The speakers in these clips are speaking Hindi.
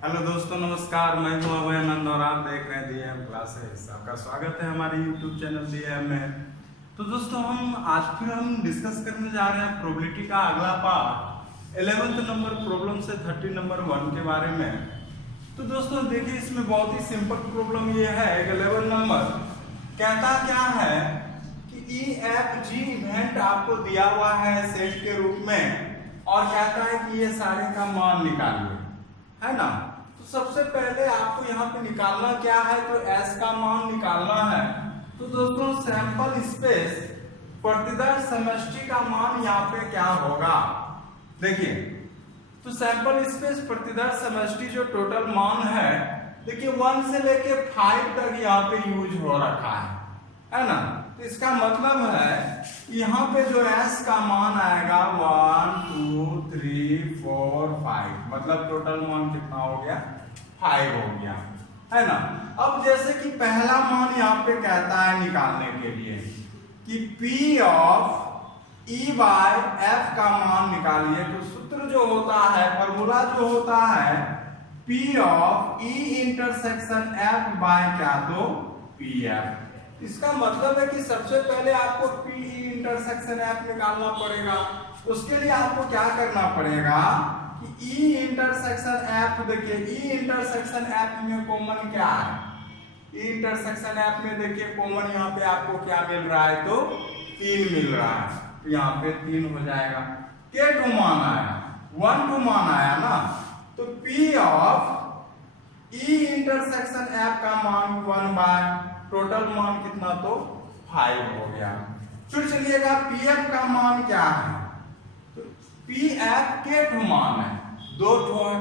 हेलो दोस्तों, नमस्कार। मैं हूं अभय आनंद और आप देख रहे हैं डीएम क्लासेस। आपका स्वागत है हमारे यूट्यूब चैनल डीएम में। तो दोस्तों हम डिस्कस करने जा रहे हैं प्रोबेबिलिटी का अगला पार्ट 11th नंबर प्रॉब्लम से 30 नंबर 1 के बारे में। तो दोस्तों देखिए, इसमें बहुत ही सिंपल प्रॉब्लम ये है। 11 नंबर कहता क्या है कि EFG इवेंट आपको दिया हुआ है सेट के रूप में और कहता है कि ये सारे का मान निकालिए, है ना। तो सबसे पहले आपको यहाँ पे निकालना क्या है, तो S का मान निकालना है। तो दोस्तों सैंपल स्पेस प्रतिदर्श समष्टि का मान यहाँ पे क्या होगा, देखिए। तो सैंपल स्पेस प्रतिदर्श समष्टि जो टोटल मान है, देखिए 1 से लेके 5 तक यहाँ पे यूज हो रखा है ना। तो इसका मतलब है यहाँ पे जो S का मान आएगा 1 2 3 4 5, मतलब टोटल मान कितना हो गया, 5 हो गया, है ना। अब जैसे कि पहला मान यहाँ पे कहता है निकालने के लिए कि P of E by F का मान निकालिए। तो सूत्र जो होता है, फॉर्मूला जो होता है P of E intersection F by क्या, तो PF। इसका मतलब है कि सबसे पहले आपको PE इंटरसेक्शन F निकालना पड़ेगा। उसके लिए आपको क्या करना पड़ेगा कि E इंटरसेक्शन F, देखिए E इंटरसेक्शन F में कॉमन क्या है, E इंटरसेक्शन F में देखिए कॉमन यहाँ पे आपको क्या मिल रहा है, तो 3 मिल रहा है। तो यहाँ पे 3 हो जाएगा। के टू मान आया, 1 टू मान आया ना। तो P of E intersection F का मान 1 बाय टोटल मान कितना, तो 5 हो गया। फिर चलिएगा PF का मान क्या है, तो PF के टू मान है, 2 ठो है,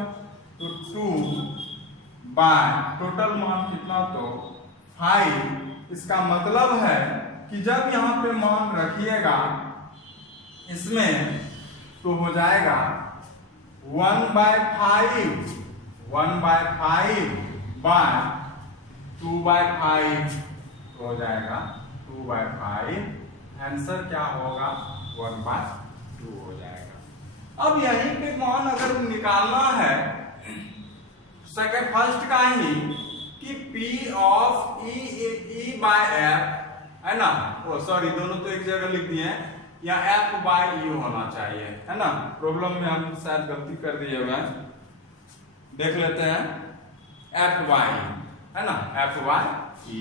तो 2 बाय टोटल मान कितना, तो 5। इसका मतलब है कि जब यहाँ पे मान रखिएगा इसमें, तो हो जाएगा 1 बाय 5 बाय 2 बाय 5 हो जाएगा 2 बाय 5। आंसर क्या होगा, 1 बाय 2 हो जाएगा। अब यहीं पे मान अगर निकालना है सेकंड फर्स्ट का ही कि P of E by F, है ना। ओ सॉरी, दोनों तो एक जगह लिख दिए हैं, या F बाय E होना चाहिए, है ना। प्रॉब्लम में हम शायद गलती कर दिए हुए, देख लेते हैं। F बाय E, है ना, F बाय E।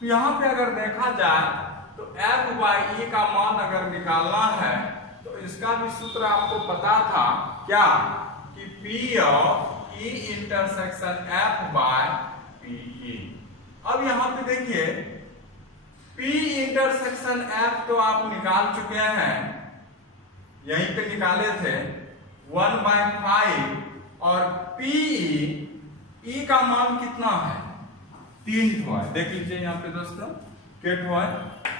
तो यहाँ पे अगर देखा जाए तो F बाय E का मान अगर निकालना है तो इसका भी सूत्र आपको पता था क्या, कि P of E intersection F by PE। अब यहाँ पे देखिए P इंटरसेक्शन F तो आप निकाल चुके हैं, यहीं पे निकाले थे 1 बाय 5, और PE का मान कितना है, 3 ठो है। देख लीजिए यहाँ पे दोस्तों, के ठो है,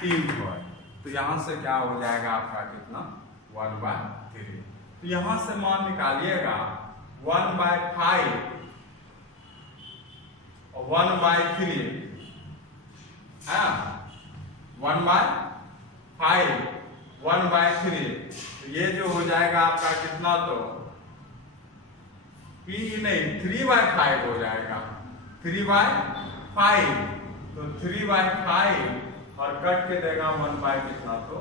3 ठो है। तो यहाँ से क्या हो जाएगा आपका कितना, 1 बाय 3। तो यहाँ से मान निकालिएगा 1 बाय 5 और 1 बाय 3, हाँ 1 बाय 5 1 बाय 3। तो ये जो हो जाएगा आपका कितना, तो P नहीं 3 बाय 5 हो जाएगा, 3 बाय 5। तो 3 बाय 5 और कट के देगा 1 बाय कितना, तो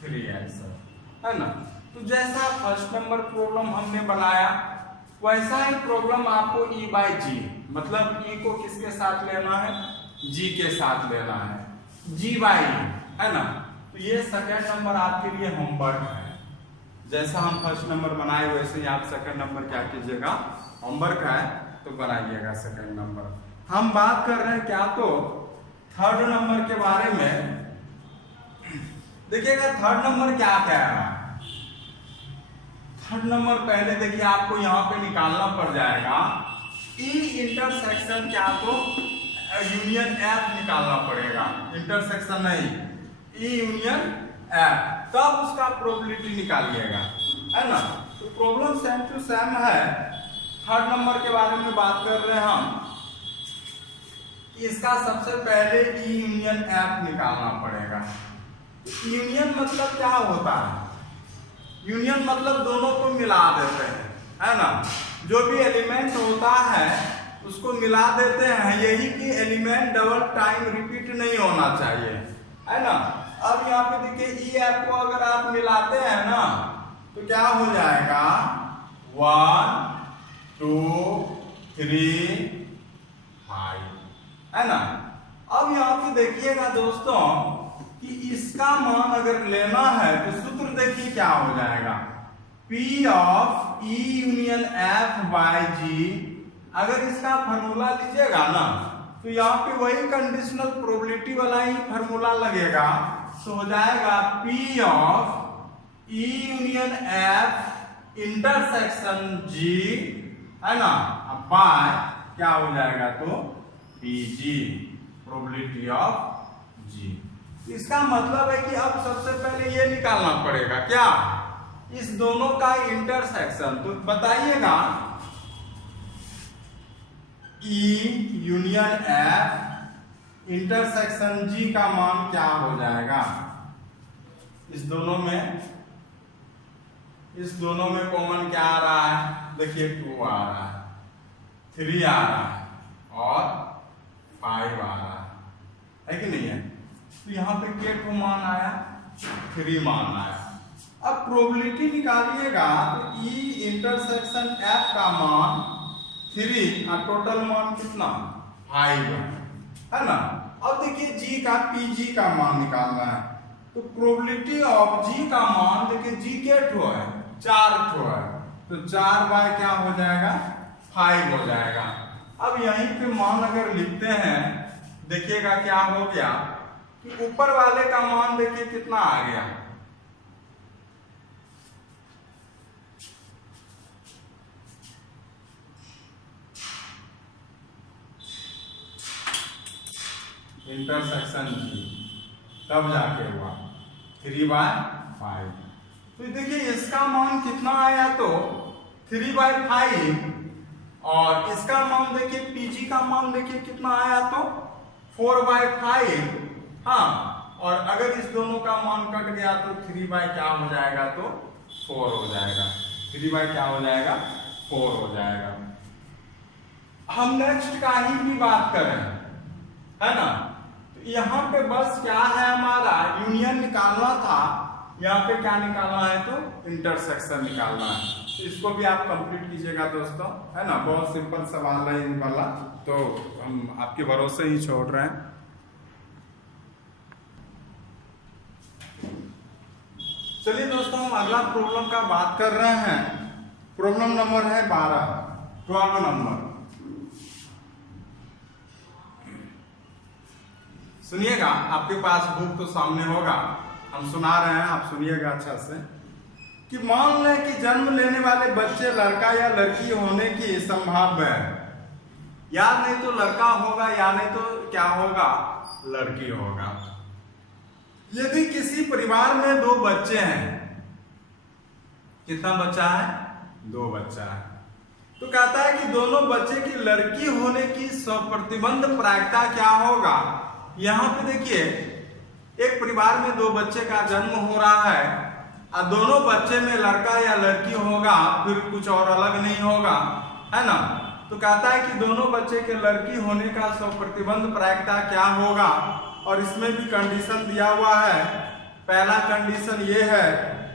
3 आंसर, है ना। तो जैसा फर्स्ट नंबर प्रॉब्लम हमने बनाया वैसा ही प्रॉब्लम आपको E बाय G, मतलब E को किसके साथ लेना है, G के साथ लेना है, G बाय E, है ना। तो ये सेकंड नंबर आपके लिए होमवर्क है। जैसा हम फर्स्ट नंबर बनाए वैसे ही आप सेकंड नंबर क्या कीजिएगा, होमवर्क है तो बनाइएगा सेकंड नंबर। हम बात कर रहे हैं क्या, तो थर्ड नंबर के बारे में। देखिएगा थर्ड नंबर क्या कह रहा है। थर्ड नंबर पहले देखिए आपको यहाँ पे निकालना पड़ जाएगा E इंटरसेक्शन क्या, तो यूनियन F निकालना पड़ेगा, इंटरसेक्शन नहीं, E यूनियन F, तब उसका प्रोबेबिलिटी निकालिएगा, है ना। तो प्रॉब्लम सेम टू सेम है। थर्ड नंबर के बारे में बात कर रहे हैं हम, इसका सबसे पहले E यूनियन F निकालना पड़ेगा। यूनियन मतलब क्या होता है, यूनियन मतलब दोनों को मिला देते हैं, है ना। जो भी एलिमेंट होता है उसको मिला देते हैं, यही कि एलिमेंट डबल टाइम रिपीट नहीं होना चाहिए, है ना। अब यहाँ पे देखिए ई एफ को अगर आप मिलाते हैं ना तो क्या हो जाएगा 1 2 3 5, है ना। अब यहाँ पे देखिएगा दोस्तों कि इसका मान अगर लेना है तो सूत्र देखिए क्या हो जाएगा, P of E union F by G। अगर इसका फार्मूला लीजिएगा ना तो यहाँ पे वही कंडीशनल प्रोबेबिलिटी वाला ही फार्मूला लगेगा, तो हो जाएगा P of E union F intersection G, है ना, बाय क्या हो जाएगा तो PG, प्रोबेबिलिटी ऑफ G। इसका मतलब है कि अब सबसे पहले ये निकालना पड़ेगा क्या, इस दोनों का इंटरसेक्शन। तो बताइएगा E union F intersection G का मान क्या हो जाएगा। इस दोनों में कॉमन क्या आ रहा है, देखिए 2 आ रहा है, 3 आ रहा है और 5 आ रहा है कि नहीं है। तो यहाँ पे k मान आया, 3 मान आया। अब प्रोबेबिलिटी निकालिएगा तो E इंटरसेक्शन F का मान 3 और टोटल मान कितना 5 है ना। अब देखिए G का PG का मान निकालना है, तो प्रोबेबिलिटी ऑफ G का मान देखिए G के ठो है 4 ठो है, तो 4 बाय क्या हो जाएगा 5 हो जाएगा। अब यहीं पे मान अगर लिखते हैं देखिएगा क्या हो गया कि ऊपर वाले का मान देखिए कितना आ गया, इंटरसेक्शन G तब जाके हुआ 3/5। तो देखिए इसका मान कितना आया तो 3/5 और इसका मान देखिए PG का मान देखिए कितना आया तो 4/5। हाँ, और अगर इस दोनों का मान कट गया तो 3 बाय क्या हो जाएगा तो 4 हो जाएगा, 3 बाय क्या हो जाएगा 4 हो जाएगा। हम नेक्स्ट का ही भी बात करें, है ना। तो यहाँ पे बस क्या है हमारा यूनियन निकालना था, यहाँ पे क्या निकालना है तो इंटरसेक्शन निकालना है। तो इसको भी आप कंप्लीट कीजिएगा दोस्तों, है ना, बहुत सिंपल सवाल है इन वाला, तो हम आपके भरोसे ही छोड़ रहे हैं। चलिए दोस्तों हम अगला प्रॉब्लम का बात कर रहे हैं। प्रॉब्लम नंबर है 12 नंबर। सुनिएगा, आपके पास बुक तो सामने होगा, हम सुना रहे हैं, आप सुनिएगा अच्छा से। कि मान लें कि जन्म लेने वाले बच्चे लड़का या लड़की होने की संभावना है, या नहीं तो लड़का होगा या नहीं तो क्या होगा लड़की होगा। यदि किसी परिवार में 2 बच्चे हैं, कितना बच्चा है 2 बच्चा है, तो कहता है कि दोनों बच्चे की लड़की होने की स्वप्रतिबंध प्रायिकता क्या होगा। यहाँ पे देखिए एक परिवार में 2 बच्चे का जन्म हो रहा है और दोनों बच्चे में लड़का या लड़की होगा, फिर कुछ और अलग नहीं होगा, है ना। तो कहता है कि दोनों बच्चे के लड़की होने का स्वप्रतिबंध प्रायिकता क्या होगा, और इसमें भी कंडीशन दिया हुआ है। पहला कंडीशन ये है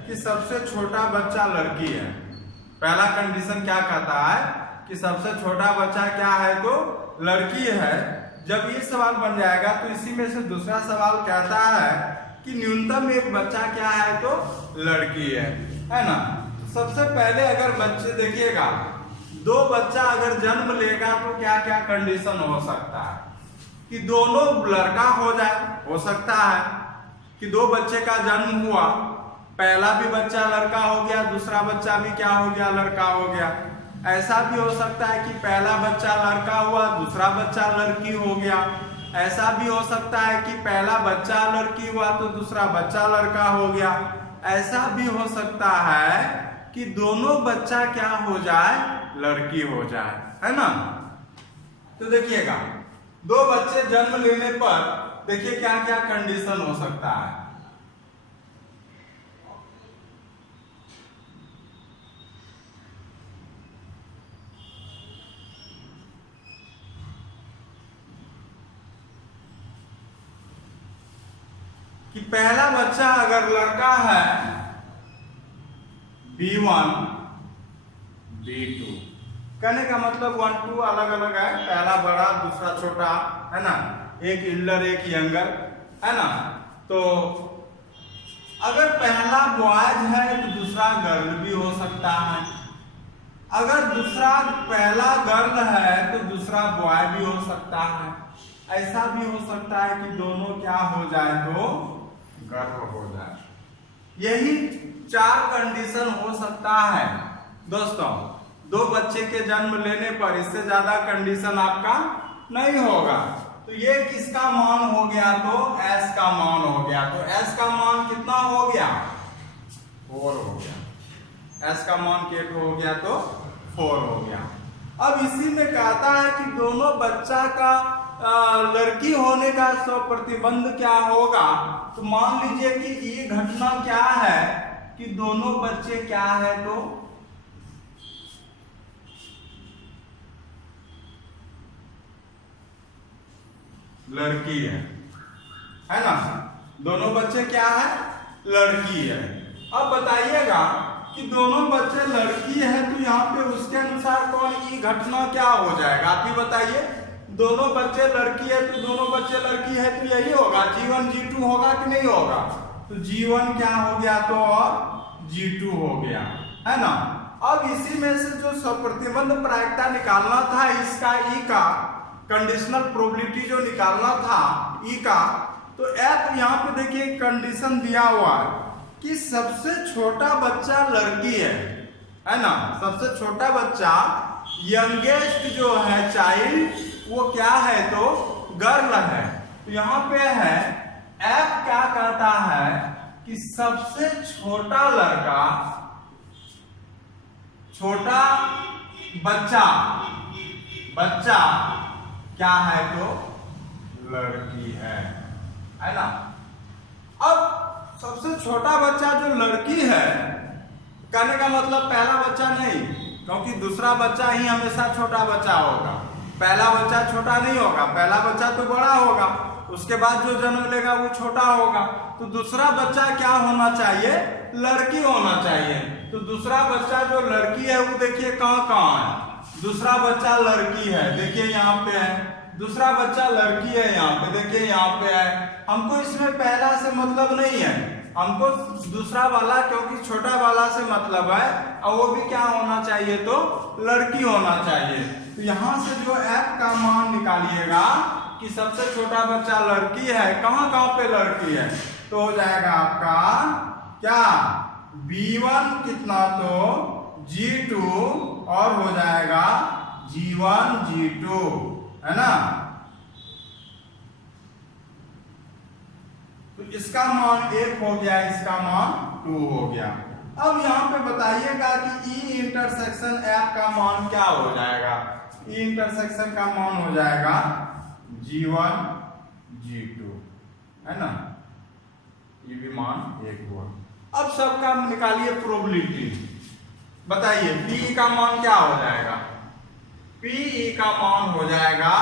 कि सबसे छोटा बच्चा लड़की है। पहला कंडीशन क्या कहता है कि सबसे छोटा बच्चा क्या है तो लड़की है। जब ये सवाल बन जाएगा तो इसी में से दूसरा सवाल कहता है कि न्यूनतम एक बच्चा क्या है तो लड़की है ना। सबसे पहले अगर बच्चे देखिएगा 2 बच्चा अगर जन्म लेगा तो क्या क्या कंडीशन हो सकता है कि दोनों लड़का हो जाए, हो सकता है कि 2 बच्चे का जन्म हुआ, पहला भी बच्चा लड़का हो गया, दूसरा बच्चा भी क्या हो गया लड़का हो गया। ऐसा भी हो सकता है कि पहला बच्चा लड़का हुआ, दूसरा बच्चा लड़की हो गया। ऐसा भी हो सकता है कि पहला बच्चा लड़की हुआ तो दूसरा बच्चा लड़का हो गया। ऐसा भी हो सकता है कि दोनों बच्चा क्या हो जाए लड़की हो जाए, है ना। तो देखिएगा 2 बच्चे जन्म लेने पर देखिए क्या क्या कंडीशन हो सकता है। कि पहला बच्चा अगर लड़का है B1 B2, कहने का मतलब 1 2 अलग अलग है, पहला बड़ा दूसरा छोटा, है ना, एक इल्डर एक यंगर, है ना। तो अगर पहला बॉयज है तो दूसरा गर्ल भी हो सकता है, अगर दूसरा पहला गर्ल है तो दूसरा बॉय भी हो सकता है, ऐसा भी हो सकता है कि दोनों क्या हो जाए तो गर्ल हो जाए। यही 4 कंडीशन हो सकता है दोस्तों। 2 बच्चे के जन्म लेने पर इससे ज्यादा कंडीशन आपका नहीं होगा। तो ये किसका मान हो गया तो S का मान हो गया। तो S का मान कितना हो गया 4 हो गया, S का मान क्या हो गया तो 4 हो गया। अब इसी में कहता है कि दोनों बच्चा का लड़की होने का प्रतिबंध क्या होगा। तो मान लीजिए कि ये घटना क्या है कि दोनों बच्चे क्या है तो लड़की है ना, दोनों बच्चे क्या है लड़की है। अब बताइएगा कि दोनों बच्चे लड़की है तो यहाँ पे उसके अनुसार कौन ई घटना क्या हो जाएगा, आप ही बताइए। दोनों बच्चे लड़की है तो दोनों बच्चे लड़की है तो यही होगा, G1 G2 होगा कि नहीं होगा। तो G1 क्या हो गया तो और G2 हो गया, है ना। अब इसी में से जो प्रतिबंध प्रायिकता निकालना था इसका ई का कंडीशनल प्रोबेबिलिटी जो निकालना था ई का, तो F यहाँ पे देखिए कंडीशन दिया हुआ है कि सबसे छोटा बच्चा लड़की है ना, सबसे छोटा बच्चा यंगेस्ट जो है चाइल्ड वो क्या है तो गर्ल है। तो यहाँ पे है F क्या कहता है कि सबसे छोटा लड़का, छोटा बच्चा क्या है तो लड़की है ना। अब सबसे छोटा बच्चा जो लड़की है, कहने का मतलब पहला बच्चा नहीं, क्योंकि दूसरा बच्चा ही हमेशा छोटा बच्चा होगा, पहला बच्चा छोटा नहीं होगा, पहला बच्चा तो बड़ा होगा, उसके बाद जो जन्म लेगा वो छोटा होगा। तो दूसरा बच्चा क्या होना चाहिए लड़की होना चाहिए। तो दूसरा बच्चा जो लड़की है वो देखिए कहाँ है, दूसरा बच्चा लड़की है, देखिए यहाँ पे है, दूसरा बच्चा लड़की है यहाँ पे, देखिए यहाँ पे है। हमको इसमें पहला से मतलब नहीं है, हमको दूसरा वाला क्योंकि छोटा वाला से मतलब है, और वो भी क्या होना चाहिए तो लड़की होना चाहिए। तो यहाँ से जो F का मान निकालिएगा कि सबसे छोटा बच्चा लड़की है, कहाँ पे लड़की है, तो हो जाएगा आपका क्या B1 कितना तो G2 और हो जाएगा G1 G2, है ना। तो इसका मान 1 हो गया, इसका मान 2 हो गया। अब यहाँ पे बताइएगा कि E इंटरसेक्शन F का मान क्या हो जाएगा। E इंटरसेक्शन का मान हो जाएगा G1 G2, है ना, ये भी मान 1 हुआ। अब सबका निकालिए प्रोबेबिलिटी, बताइए P का मान क्या हो जाएगा। PE का मान हो जाएगा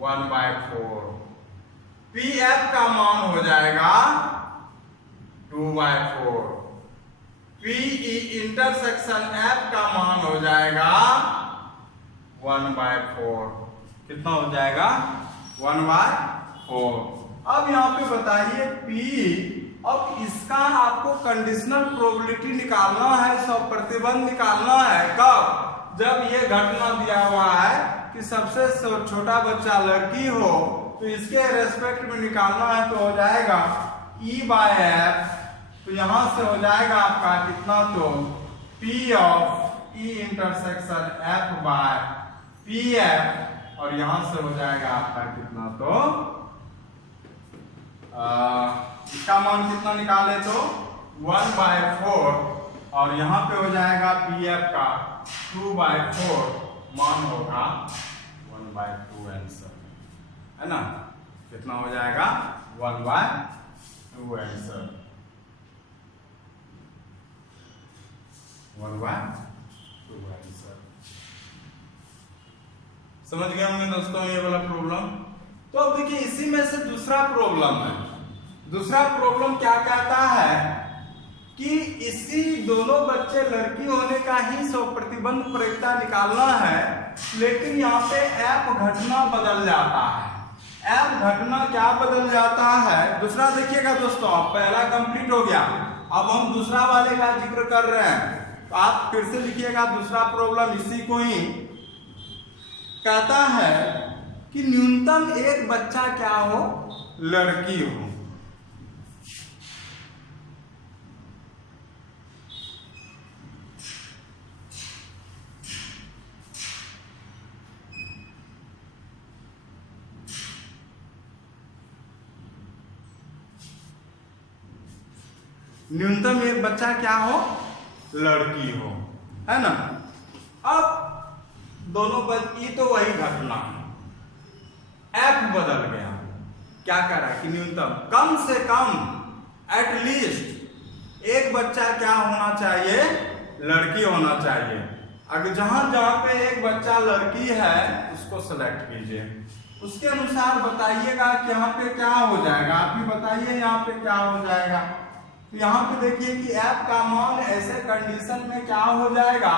1/4, PF का मान हो जाएगा 2/4, PE इंटरसेक्शन F का मान हो जाएगा 1/4, कितना हो जाएगा 1/4। अब यहाँ पे बताइए P, अब इसका आपको कंडीशनल प्रोबेबिलिटी निकालना है, सब प्रतिबंध निकालना है कब, जब ये घटना दिया हुआ है कि सबसे छोटा बच्चा लड़की हो, तो इसके रेस्पेक्ट में निकालना है। तो हो जाएगा E/F, तो यहां से हो जाएगा आपका कितना तो P of E intersection F/PF, और यहां से हो जाएगा आपका कितना तो इसका मान कितना निकाले तो 1/4, और यहाँ पे हो जाएगा PF का 2/4, मान होगा 1/2 आंसर, है ना। कितना हो जाएगा 1/2 आंसर, 1/2 आंसर। समझ गए होंगे दोस्तों ये वाला प्रॉब्लम। तो अब देखिए इसी में से दूसरा प्रॉब्लम है, दूसरा प्रॉब्लम क्या कहता है कि इसी दोनों बच्चे लड़की होने का ही स्व प्रतिबंध प्रयोक्ता निकालना है, लेकिन यहाँ पे एफ घटना बदल जाता है। एफ घटना क्या बदल जाता है? दूसरा देखिएगा दोस्तों, पहला कंप्लीट हो गया, अब हम दूसरा वाले का जिक्र कर रहे हैं, तो आप फिर से लिखिएगा दूसरा प्रॉब्लम इसी को ही कहता है कि न्यूनतम एक बच्चा क्या हो? लड़की हो। न्यूनतम एक बच्चा क्या हो? लड़की हो, है ना। अब दोनों बच्ची तो वही घटना है, एफ बदल गया। क्या कह रहा है कि न्यूनतम कम से कम एटलीस्ट एक बच्चा क्या होना चाहिए? लड़की होना चाहिए। अगर जहां जहां पे एक बच्चा लड़की है उसको सेलेक्ट कीजिए, उसके अनुसार बताइएगा कि यहाँ पे क्या हो जाएगा। आप ही बताइए यहाँ पे क्या हो जाएगा। तो यहाँ पे देखिए कि एफ का मान ऐसे कंडीशन में क्या हो जाएगा?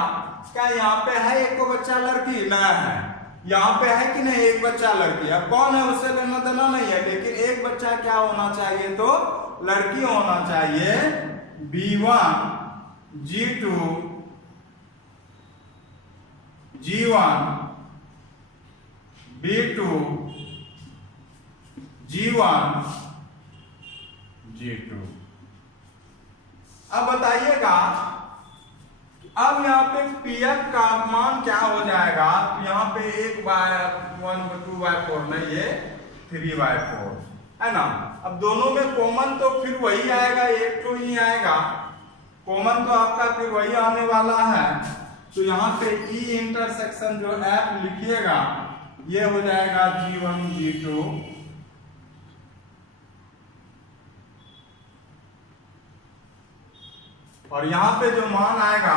क्या यहाँ पे है एक को बच्चा लड़की? ना है। यहाँ पे है कि नहीं एक बच्चा लड़की? अब कौन है उससे लेना देना नहीं है, लेकिन एक बच्चा क्या होना चाहिए? तो लड़की होना चाहिए। B1 G2 G1 B2 G1 G2। अब बताइएगा, अब यहाँ पे पीएफ का मान क्या हो जाएगा? यहाँ पे 1/2/4 नहीं, ये 3/4 है ना। अब दोनों में कॉमन तो फिर वही आएगा, एक तो ही आएगा कॉमन, तो आपका फिर वही आने वाला है। तो यहाँ पे ई इंटरसेक्शन जो एफ लिखिएगा ये हो जाएगा G1 G2 और यहाँ पे जो मान आएगा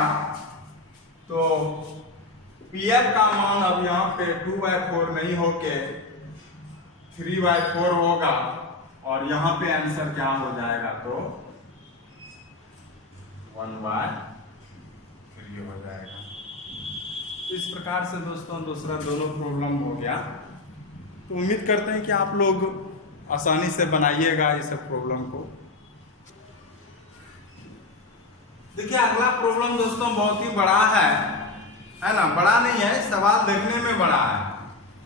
तो पीएफ का मान अब यहाँ पे 2/4 नहीं होके 3/4 होगा और यहाँ पे आंसर क्या हो जाएगा? तो 1/3 हो जाएगा। इस प्रकार से दोस्तों दूसरा दोनों प्रॉब्लम हो गया। तो उम्मीद करते हैं कि आप लोग आसानी से बनाइएगा इस प्रॉब्लम को। देखिए अगला प्रॉब्लम दोस्तों बहुत ही बड़ा है ना। बड़ा नहीं है, सवाल देखने में बड़ा है,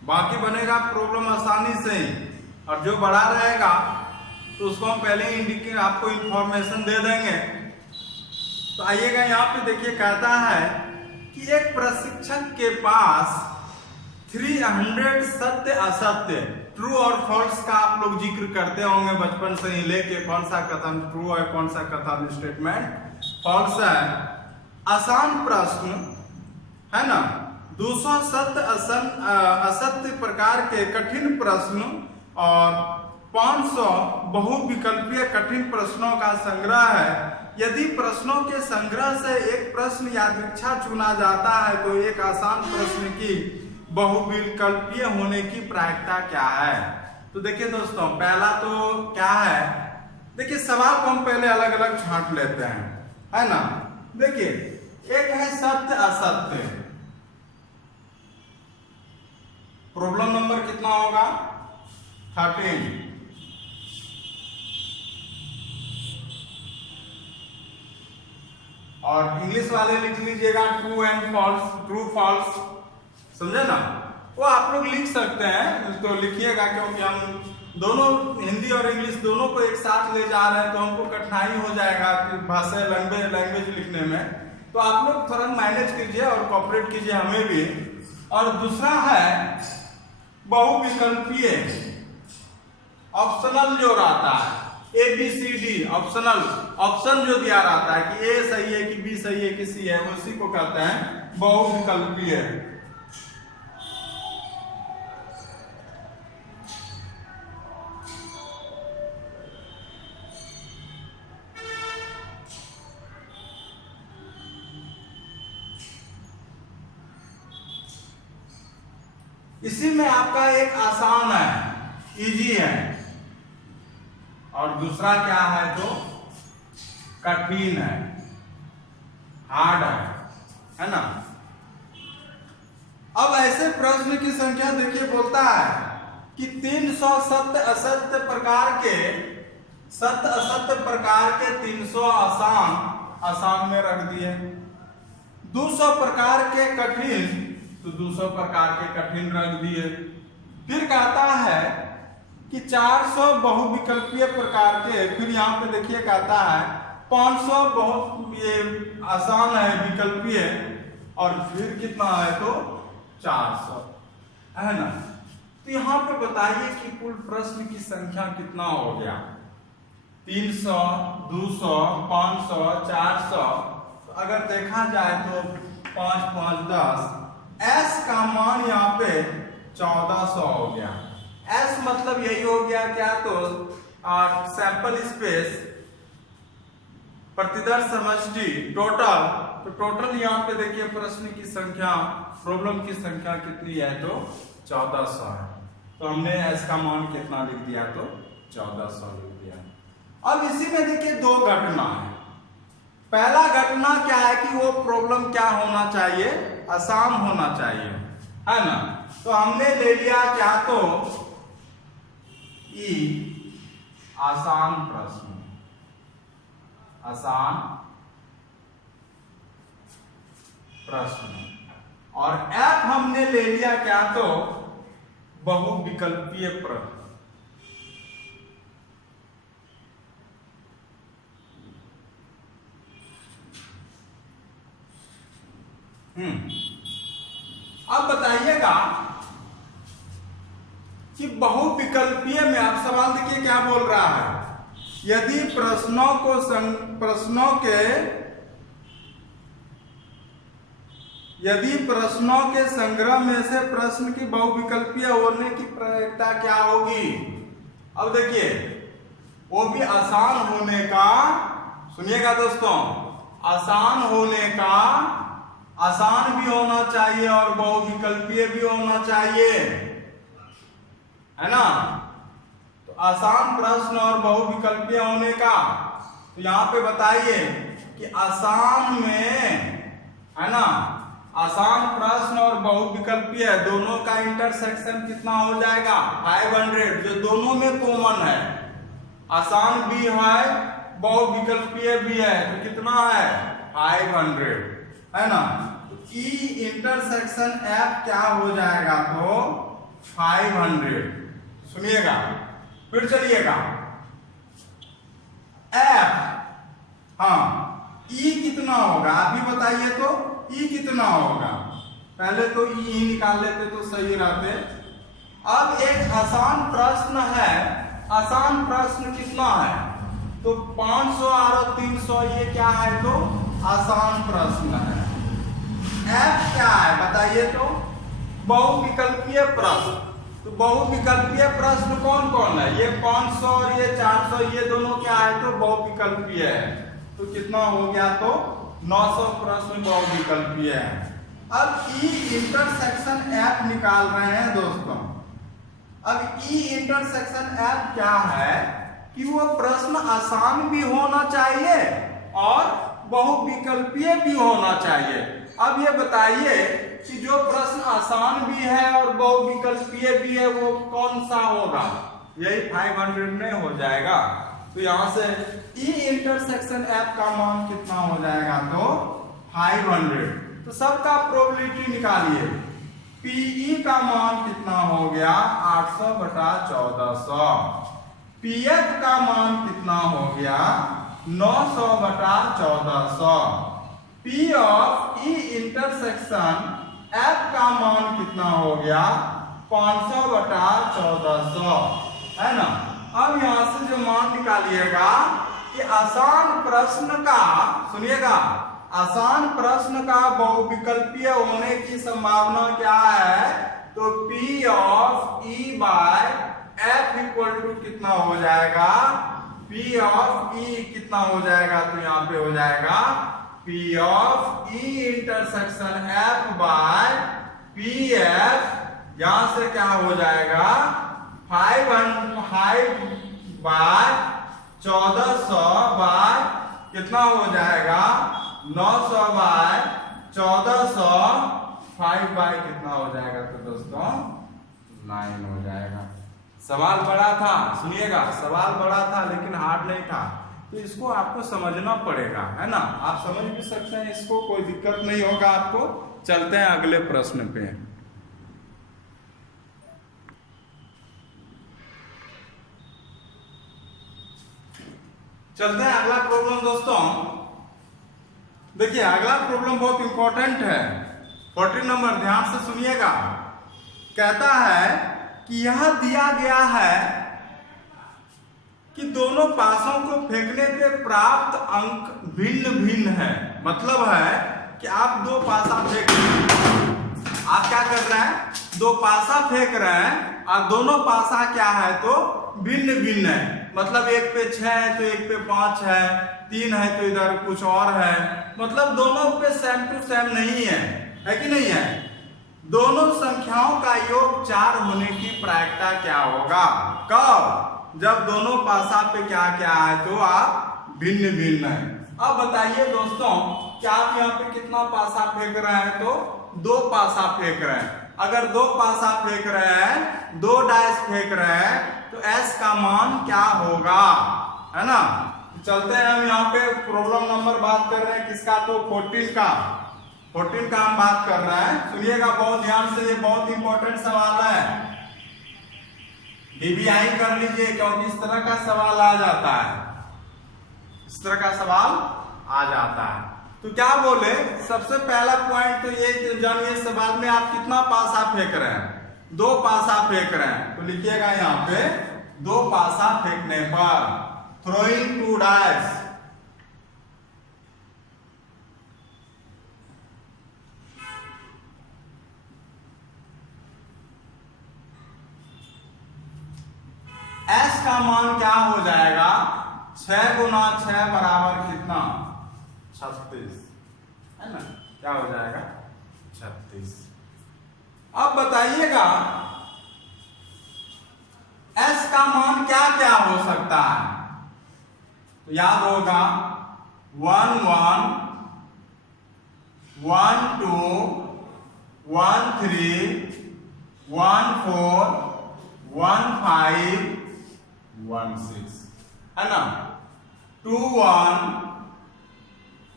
बाकी बनेगा प्रॉब्लम आसानी से ही। और जो बड़ा रहेगा तो उसको हम पहले ही आपको इंफॉर्मेशन दे देंगे। तो आइएगा यहाँ पे देखिए, कहता है कि एक प्रशिक्षक के पास 300 सत्य असत्य ट्रू और फॉल्स का आप लोग जिक्र करते होंगे बचपन से ही लेके, कौन सा कथन ट्रू है कौन सा कथन स्टेटमेंट फॉल्स है। आसान प्रश्न है ना, 200 सत्य असत्य प्रकार के कठिन प्रश्न और 500 बहुविकल्पीय कठिन प्रश्नों का संग्रह है। यदि प्रश्नों के संग्रह से एक प्रश्न यादृच्छा चुना जाता है तो एक आसान प्रश्न की बहुविकल्पीय होने की प्रायिकता क्या है? तो देखिए दोस्तों, पहला तो क्या है, देखिए सवाल को हम पहले अलग अलग छांट लेते हैं, है ना। देखिए एक है सत्य असत्य, प्रॉब्लम नंबर कितना होगा? 13। और इंग्लिश वाले लिख लीजिएगा true and false, true false, समझे ना। वो आप लोग लिख सकते हैं, तो लिखिएगा, क्योंकि हम दोनों हिंदी और इंग्लिश दोनों को एक साथ ले जा रहे हैं तो हमको कठिनाई हो जाएगा भाषा लैंग्वेज लिखने में। तो आप लोग थोड़ा मैनेज कीजिए और कोऑपरेट कीजिए हमें भी। और दूसरा है बहुविकल्पीय, ऑप्शनल जो रहता है ABCD ऑप्शनल, ऑप्शन जो दिया रहता है कि A सही है कि B सही है कि C है, उसी को कहते हैं बहुविकल्पीय। इसी में आपका एक आसान है, इजी है, और दूसरा क्या है तो कठिन है, हार्ड है ना। अब ऐसे प्रश्न की संख्या देखिए बोलता है कि 300 सत्य असत्य प्रकार के 300 आसान में रख दिए, 200 प्रकार के कठिन तो 200 प्रकार के कठिन रख दिए। फिर कहता है कि 400 बहुविकल्पीय प्रकार के, फिर यहाँ पे देखिए कहता है 500 बहुत ये आसान है विकल्पीय, और फिर कितना है तो 400 है ना। तो यहाँ पे बताइए कि कुल प्रश्न की संख्या कितना हो गया, 300, 200, 500, 400। तो अगर देखा जाए तो 5 5 10, S का मान यहाँ पे 1400 हो गया। S मतलब यही हो गया क्या तो सैंपल स्पेस, प्रतिदर्श समष्टि, टोटल। तो टोटल यहाँ पे देखिए प्रश्न की संख्या, प्रॉब्लम की संख्या कितनी है तो 1400 है। तो हमने S का मान कितना लिख दिया तो 1400 लिख दिया। अब इसी में देखिए दो घटना है। पहला घटना क्या है कि वो प्रॉब्लम क्या होना चाहिए, आसान होना चाहिए, है ना। तो हमने ले लिया क्या तो ई आसान प्रश्न, आसान प्रश्न, और F हमने ले लिया क्या तो बहुविकल्पीय प्रश्न। अब बताइएगा कि बहुविकल्पीय में आप सवाल देखिए क्या बोल रहा है, यदि प्रश्नों के संग्रह में से प्रश्न की बहुविकल्पीय होने की प्रवृत्ति क्या होगी। अब देखिए वो भी आसान होने का, सुनिएगा दोस्तों, आसान होने का, आसान भी होना चाहिए और बहुविकल्पीय भी होना चाहिए, है ना। तो आसान प्रश्न और बहुविकल्पीय होने का, तो यहाँ पे बताइए कि आसान में, है ना, आसान प्रश्न और बहुविकल्पीय दोनों का इंटरसेक्शन कितना हो जाएगा 500, जो दोनों में कॉमन है, आसान भी है बहुविकल्पीय भी है, तो कितना है 500, है ना। तो ई इंटरसेक्शन F क्या हो जाएगा तो 500। सुनिएगा फिर चलिएगा, F, हाँ ई कितना होगा अभी बताइए तो, ई कितना होगा, पहले तो ई निकाल लेते तो सही रहते। अब एक आसान प्रश्न है, आसान प्रश्न कितना है तो 500 और 300, ये क्या है तो आसान प्रश्न है। F क्या है बताइए तो बहुविकल्पीय प्रश्न। तो बहुविकल्पीय प्रश्न कौन कौन है, ये 500 और ये 400, ये दोनों क्या है तो बहुविकल्पीय है। तो कितना हो गया तो 900 प्रश्न बहुविकल्पीय है। अब ई इंटरसेक्शन F निकाल रहे हैं दोस्तों। अब ई इंटरसेक्शन F क्या है कि वो प्रश्न आसान भी होना चाहिए और बहुविकल्पीय भी होना चाहिए। अब ये बताइए कि जो प्रश्न आसान भी है और बहुविकल्पीय भी है वो कौन सा होगा, यही 500 में हो जाएगा। तो यहां से ई इंटरसेक्शन F का मान कितना हो जाएगा तो 500। तो सबका प्रोबेबिलिटी निकालिए, पीई का मान कितना हो गया 800 बटा 1400, पीएफ का मान कितना हो गया 900 बटा 1400, P of E intersection F का मान कितना हो गया 500 बटा 1400, है ना। अब यहां से जो मान निकालिएगा कि आसान प्रश्न का, सुनिएगा, आसान प्रश्न का बहुविकल्पीय होने की संभावना क्या है तो P of E by F equal to कितना हो जाएगा, P ऑफ E कितना हो जाएगा तो यहाँ पे हो जाएगा P of E intersection F by PF, यहां से क्या हो जाएगा 5 बाय 1400 बाय कितना हो जाएगा 900 बाय 1400 5 बाय कितना हो जाएगा तो दोस्तों 9 हो जाएगा। सवाल बड़ा था, सुनिएगा, सवाल बड़ा था लेकिन हार्ड नहीं था, तो इसको आपको समझना पड़ेगा, है ना। आप समझ भी सकते हैं इसको, कोई दिक्कत नहीं होगा आपको। चलते हैं अगले प्रश्न पे। चलते हैं अगला प्रॉब्लम दोस्तों। देखिए अगला प्रॉब्लम बहुत इंपॉर्टेंट है। 14 नंबर, ध्यान से सुनिएगा। कहता है कि यह दिया गया है कि दोनों पासों को फेंकने पे प्राप्त अंक भिन्न भिन्न है। मतलब है कि आप दो पासा फेंक रहे हैं, आप क्या कर रहे हैं, दो पासा फेंक रहे हैं और दोनों पासा क्या है तो भिन्न भिन्न है। मतलब एक पे 6 है तो एक पे 5 है, 3 है तो इधर कुछ और है। मतलब दोनों पे सेम टू सेम नहीं है कि नहीं है। दोनों संख्याओं का योग 4 होने की प्रायिकता क्या होगा? कब? जब दोनों पासा पे क्या क्या है तो आप भिन्न भिन्न है। अब बताइए दोस्तों कि आप यहाँ पे कितना पासा फेंक रहे हैं तो 2 पासा फेंक रहे हैं। अगर 2 पासा फेंक रहे हैं, 2 डाइस फेंक रहे हैं तो S का मान क्या होगा, है ना। चलते हैं हम यहाँ पे प्रॉब्लम नंबर बात कर रहे हैं किसका तो 14 का। 14 का हम बात कर रहे हैं, सुनिएगा बहुत ध्यान से, ये बहुत इंपॉर्टेंट सवाल है। डीबीआई कर लीजिए क्योंकि इस तरह का सवाल आ जाता है, इस तरह का सवाल आ जाता है। तो क्या बोले, सबसे पहला पॉइंट तो ये जानिए सवाल में आप कितना पासा फेंक रहे हैं, 2 पासा फेंक रहे हैं। तो लिखिएगा यहाँ पे 2 पासा फेंकने पर, थ्रोइंग 2 डाइस, S का मान क्या हो जाएगा, 6 गुना 6 बराबर कितना 36, है ना। क्या हो जाएगा 36। अब बताइएगा S का मान क्या क्या हो सकता है। तो याद होगा 1 1 1 2 1 3 1 4 1 5 1 6, है ना। 2 1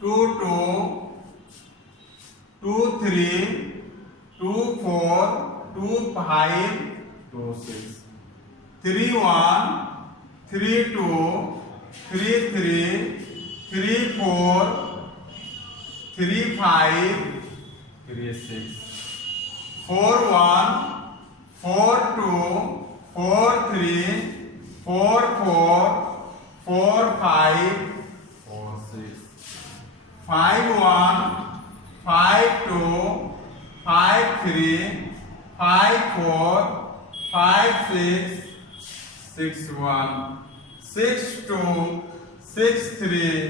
2 2 2 3 2 4 2 5 2 6, 3 1 3 2 3 3 3 4 3 5 3 6, 4 1 4 2 4 3 4 4 4 5 4 6, 5 1 5 2 5 3 5 4 5 6 6 1 6 2 6 3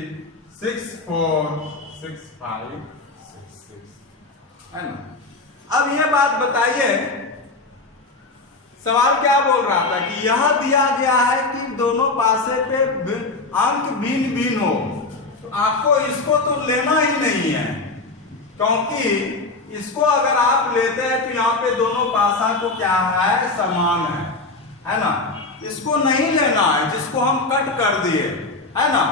6 4 6 5 6 6, है ना। अब ये बात बताइए, सवाल क्या बोल रहा था कि यह दिया गया है कि दोनों पासे पे अंक भिन्न भिन्न हो। तो आपको इसको तो लेना ही नहीं है, क्योंकि इसको अगर आप लेते हैं तो यहाँ पे दोनों पासा को क्या है समान है ना। इसको नहीं लेना है जिसको हम कट कर दिए, है ना।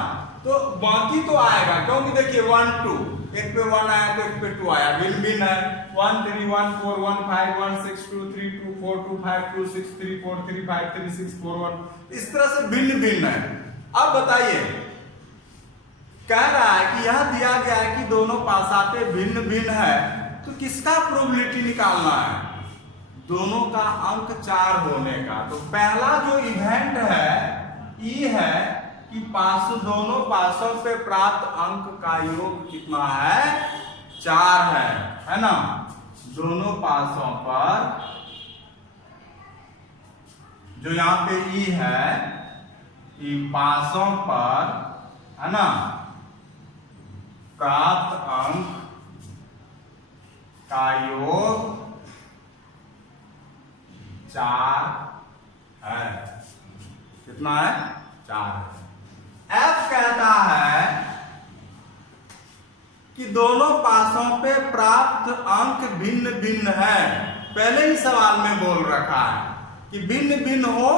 तो बाकी तो आएगा, क्योंकि देखिए 1 2, एक पे 1 आया तो एक पे 2 आया, भिन्न भिन्न है। 1 3 1 4 1 5 1 6 2 3 2 4 2 5 2 6 3 4 3 5 3 6 4 1, इस तरह से भिन्न भिन्न है। अब बताइए, कह रहा है कि यह दिया गया है कि दोनों पासा पे भिन्न भिन्न है, तो किसका प्रोबेबिलिटी निकालना है, दोनों का अंक 4 होने का। तो पहला जो इवेंट है ये है कि दोनों पासों पे प्राप्त अंक का योग कितना है 4 है ना। दोनों पासों पर जो यहाँ पे ई है, ई पासों पर, है ना, प्राप्त अंक का योग 4 है। कितना है 4 है। कहता है कि दोनों पासों पे प्राप्त अंक भिन्न भिन्न है। पहले ही सवाल में बोल रखा है कि भिन्न भिन्न हो,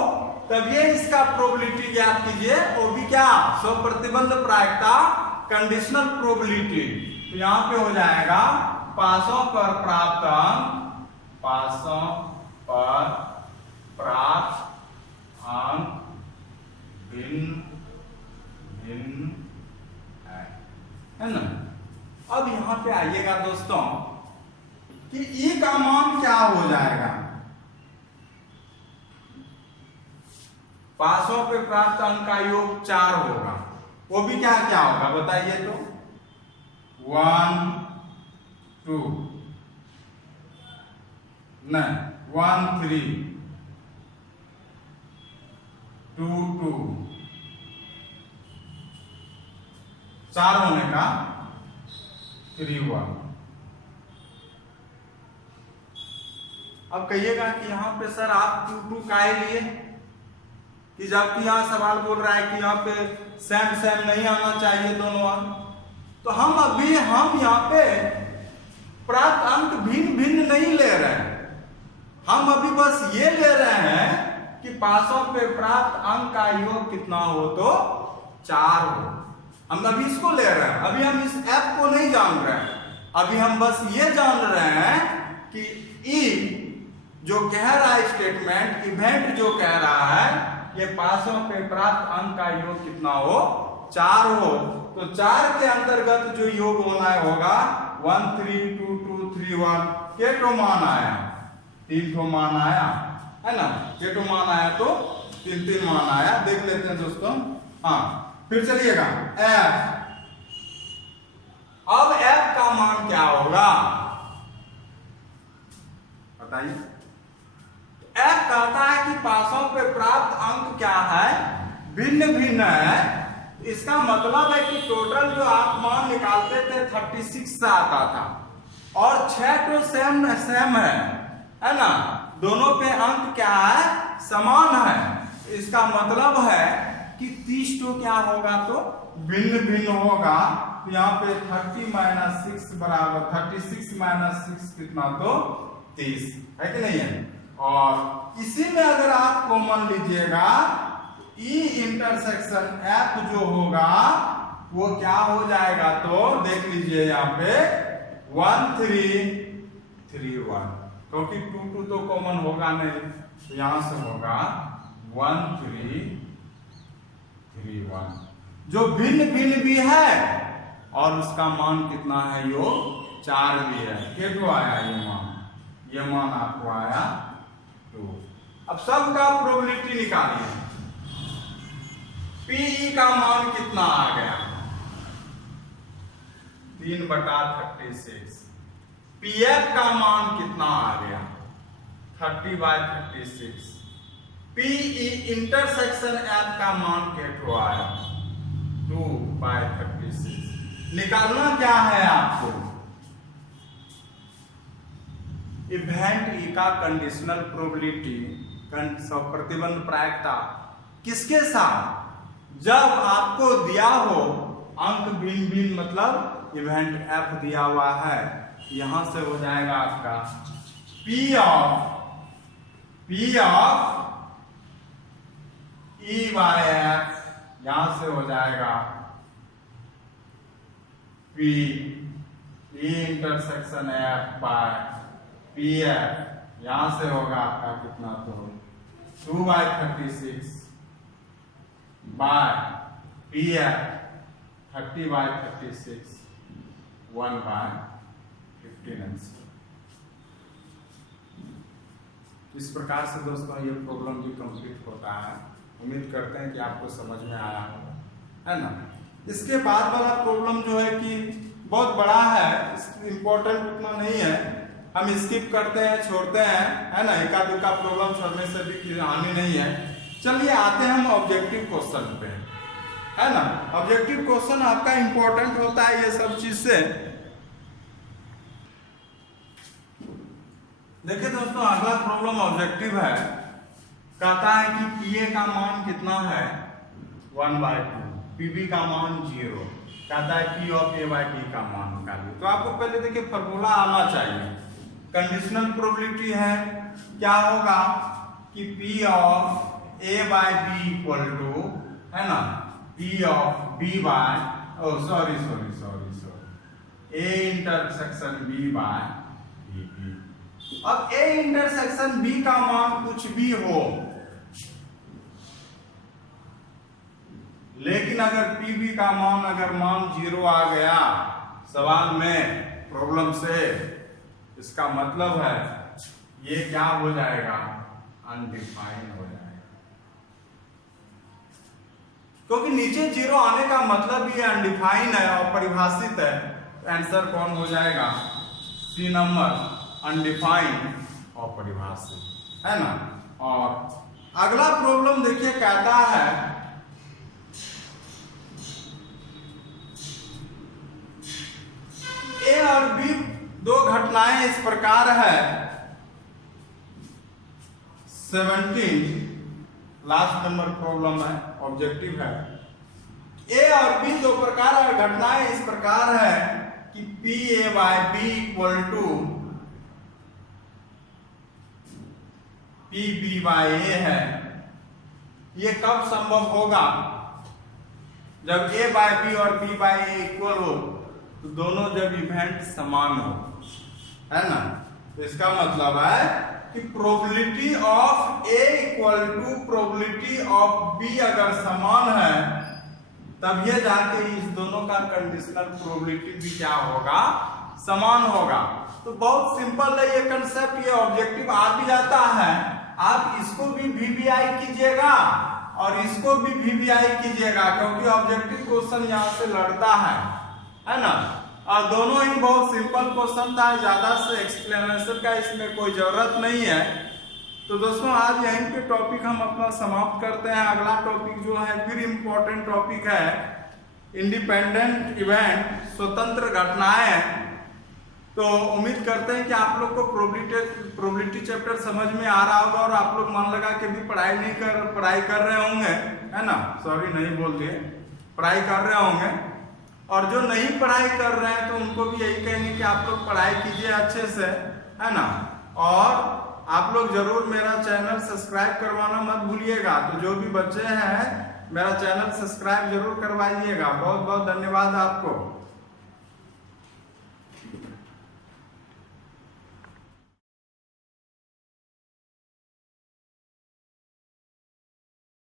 तब ये इसका प्रोबेबिलिटी ज्ञात कीजिए। वो भी क्या, स्वप्रतिबंध प्रायिकता, कंडीशनल प्रोबेबिलिटी। तो यहां पे हो जाएगा पासों पर प्राप्त अंक, पासों पर प्राप्त अंक भिन्न भिन्न है ना। अब यहां पे आइएगा दोस्तों कि ई का मान क्या हो जाएगा। पासों पे प्राप्त अंक का योग 4 होगा। वो भी क्या क्या होगा बताइए तो, 1 2 नहीं 1 3 2 2 4 होने का 3 1। अब कहिएगा कि यहां पे सर आप 2 2 काहे लिए, कि जबकि यहाँ सवाल बोल रहा है कि यहाँ पे सेम सेम नहीं आना चाहिए दोनों अंक। तो हम यहाँ पे प्राप्त अंक भिन्न भिन्न नहीं ले रहे हैं, हम अभी बस ये ले रहे हैं कि पासों पे प्राप्त अंक का योग कितना हो तो 4 हो। हम अभी इसको ले रहे हैं, अभी हम इस ऐप को नहीं जान रहे हैं। अभी हम बस ये जान रहे हैं कि ई जो कह रहा है स्टेटमेंट, इवेंट जो कह रहा है ये पासों पे प्राप्त अंक का योग कितना हो 4 हो। तो 4 के अंतर्गत जो योग होना है होगा 1 3 2 2 3 1। के तो मान आया, 3 तो मान आया है ना, के तो मान आया तो 3 3 मान आया। देख लेते हैं दोस्तों। हाँ फिर चलिएगा एफ। अब एफ का मान क्या होगा बताइए। एफ कहता है कि पासों पे प्राप्त अंक क्या है, भिन्न भिन्न है। इसका मतलब है कि टोटल जो आप मान निकालते थे 36 से आता था, और 6 तो सेम है ना, दोनों पे अंक क्या है समान है। इसका मतलब है कि 30 तो क्या होगा तो भिन्न भिन्न होगा। तो यहाँ पे 30 - 6 बराबर 36 - 6 कितना तो 30 है कि नहीं है। और इसी में अगर आप कॉमन लीजिएगा ई इंटरसेक्शन एफ जो होगा वो क्या हो जाएगा तो देख लीजिए यहाँ पे 1 3 3 1, क्योंकि 2 2 तो कॉमन होगा नहीं, तो यहां से होगा 1 3 3 1, जो भिन्न भिन्न भी है और उसका मान कितना है योग 4 भी है। क्या आया ये मान आपको आया 2। अब सबका प्रोबेबिलिटी निकालिए। पीई का मान कितना आ गया 3/36। पीएफ का मान कितना आ गया 30/36। पीई इंटरसेक्शन एफ का मान क्या आया 2/36। निकालना क्या है आपको, इवेंट ई का कंडीशनल प्रोबेबिलिटी, प्रतिबंध प्रायिकता किसके साथ, जब आपको दिया हो अंक भिन्न भिन्न, मतलब इवेंट एफ दिया हुआ है, यहां से हो जाएगा आपका P of E bye F, यहां से हो जाएगा P E intersection F by P F, यहां से होगा आपका कितना तो 2/36 बाय पी एफ 30/36 1/15 आंसर। इस प्रकार से दोस्तों ये प्रॉब्लम भी कंप्लीट होता है। उम्मीद करते हैं कि आपको समझ में आया होगा, है ना। इसके बाद वाला प्रॉब्लम जो है कि बहुत बड़ा है, इंपॉर्टेंट उतना नहीं है, हम स्किप करते हैं छोड़ते हैं, है ना। एका दुका प्रॉब्लम छोड़ने से भी हानि नहीं है। चलिए आते हैं हम ऑब्जेक्टिव क्वेश्चन पे, है ना। ऑब्जेक्टिव क्वेश्चन आपका इंपॉर्टेंट होता है ये सब चीज से। देखिए दोस्तों अगला प्रॉब्लम ऑब्जेक्टिव है, कहता है कि पीए का मान कितना है 1/2। पीबी का मान 0, कहता है P of A by B का मान निकालिए। तो आपको पहले देखिए फॉर्मूला आना चाहिए। कंडीशनल प्रोबेबिलिटी है, क्या होगा कि P of A by B equal to, है ना, P of B by sorry A intersection B by B. अब ए इंटरसेक्शन बी का मान कुछ भी हो, लेकिन अगर पीबी का मान अगर मान 0 आ गया सवाल में, प्रॉब्लम से, इसका मतलब है ये क्या हो जाएगा, अनडिफाइंड हो जाएगा। क्योंकि नीचे 0 आने का मतलब ये अनडिफाइंड है और परिभाषित है। आंसर कौन हो जाएगा, सी नंबर, अनडिफाइंड और परिभाषित, है ना। और अगला प्रॉब्लम देखिए कहता है ए और बी दो घटनाएं इस प्रकार है। 17 लास्ट नंबर प्रॉब्लम है, ऑब्जेक्टिव है। ए और बी दो प्रकार घटनाएं इस प्रकार है कि P A by B equal to P B by A है। ये कब संभव होगा, जब ए बाय बी और बी बाय ए इक्वल हो, तो दोनों जब इवेंट समान हो, है ना। तो इसका मतलब है कि probability of A equal to probability of B अगर समान है, तब ये जाके इस दोनों का कंडीशनल प्रोबेबिलिटी भी क्या होगा, समान होगा। तो बहुत सिंपल है ये कंसेप्ट, ये ऑब्जेक्टिव आ भी जाता है। आप इसको भी वीवीआई कीजिएगा और इसको भी वीवीआई कीजिएगा, क्योंकि ऑब्जेक्टिव क्वेश्चन यहाँ से लड़ता है ना। और दोनों ही बहुत सिंपल क्वेश्चन था, ज्यादा से एक्सप्लेनेशन का इसमें कोई जरूरत नहीं है। तो दोस्तों आज यहीं पे टॉपिक हम अपना समाप्त करते हैं। अगला टॉपिक जो है फिर इम्पोर्टेंट टॉपिक है, इंडिपेंडेंट इवेंट, स्वतंत्र घटनाएं। तो उम्मीद करते हैं कि आप लोग को प्रोबेबिलिटी चैप्टर समझ में आ रहा होगा और आप लोग मन लगा के भी पढ़ाई कर रहे होंगे, है ना। सॉरी नहीं बोल दिए, पढ़ाई कर रहे होंगे। और जो नहीं पढ़ाई कर रहे हैं तो उनको भी यही कहेंगे कि आप लोग पढ़ाई कीजिए अच्छे से, है ना। और आप लोग जरूर मेरा चैनल सब्सक्राइब करवाना मत भूलिएगा। तो जो भी बच्चे हैं मेरा चैनल सब्सक्राइब जरूर करवाइएगा। बहुत बहुत धन्यवाद आपको।